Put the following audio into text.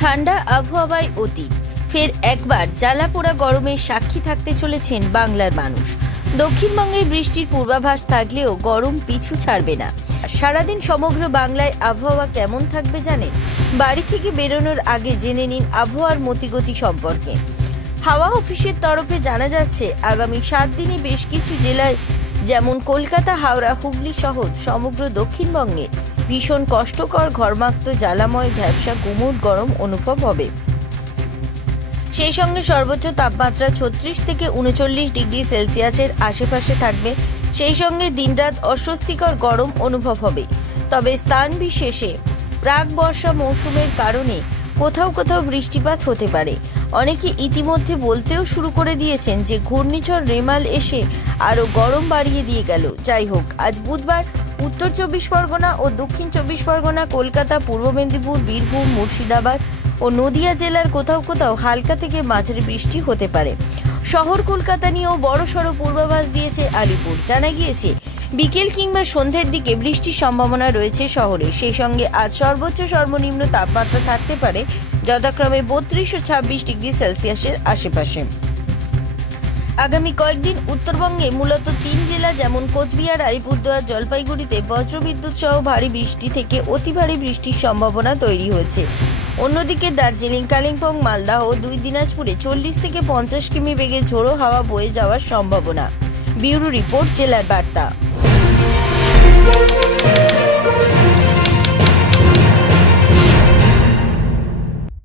ঠান্ডা আবহাওয়ায় অতীত। ফের একবার জ্বালাপোড়া গরমের সাক্ষী থাকতে চলেছেন বাংলার মানুষ। দক্ষিণবঙ্গে বৃষ্টির পূর্বাভাস থাকলেও গরম পিছু ছাড়বে না। সারাদিন সমগ্র বাংলায় আবহাওয়া কেমন থাকবে জানেন? বাড়ি থেকে বেরোনোর আগে জেনে নিন আবহাওয়ার মতিগতি সম্পর্কে। হাওয়া অফিসের তরফে জানা যাচ্ছে, আগামী সাত দিনে বেশ কিছু জেলায়, যেমন কলকাতা, হাওড়া, হুগলি সহ সমগ্র দক্ষিণবঙ্গে ভীষণ কষ্টকর ঘর্মাক্ত জ্বালাময় ভ্যাবসা গুমুট গরম অনুভব হবে। সেই সঙ্গে সর্বোচ্চ তাপমাত্রা ছত্রিশ থেকে উনচল্লিশ ডিগ্রি সেলসিয়াসের আশেপাশে থাকবে। সেই সঙ্গে দিনরাত অস্বস্তিকর গরম অনুভব হবে। তবে স্থান বিশেষে প্রাক বর্ষা মৌসুমের কারণে কোথাও কোথাও বৃষ্টিপাত হতে পারে। অনেকে ইতিমধ্যে বলতেও শুরু করে দিয়েছেন যে ঘূর্ণিঝড় রেমাল এসে আরও গরম বাড়িয়ে দিয়ে গেল। যাই হোক, আজ বুধবার উত্তর চব্বিশ পরগনা ও দক্ষিণ চব্বিশ পরগনা, কলকাতা, পূর্ব মেদিনীপুর, বীরভূম, মুর্শিদাবাদ ও নদিয়া জেলার কোথাও কোথাও হালকা থেকে মাঝারি বৃষ্টি হতে পারে। শহর কলকাতা নিয়েও বড় সড়ো পূর্বাভাস দিয়েছে আলিপুর। জানা গিয়েছে, বিকেল কিংবা সন্ধ্যের দিকে বৃষ্টির সম্ভাবনা রয়েছে শহরে। সেই সঙ্গে আজ সর্বোচ্চ সর্বনিম্ন তাপমাত্রা থাকতে পারে যথাক্রমে বত্রিশ ও ছাব্বিশ ডিগ্রি সেলসিয়াসের আশেপাশে। আগামী কয়েকদিন উত্তরবঙ্গে মূলত তিন জেলা, যেমন কোচবিহার, আলিপুরদুয়ার, জলপাইগুড়িতে বজ্রবিদ্যুৎ সহ ভারী বৃষ্টি থেকে অতি ভারী বৃষ্টির সম্ভাবনা তৈরি হয়েছে। অন্যদিকে দার্জিলিং, কালিম্পং মালদাহ ও দুই দিনাজপুরে চল্লিশ থেকে পঞ্চাশ কিমি বেগে ঝোড়ো হাওয়া বয়ে যাওয়ার সম্ভাবনা। ব্যুরো রিপোর্ট, জেলার বার্তা।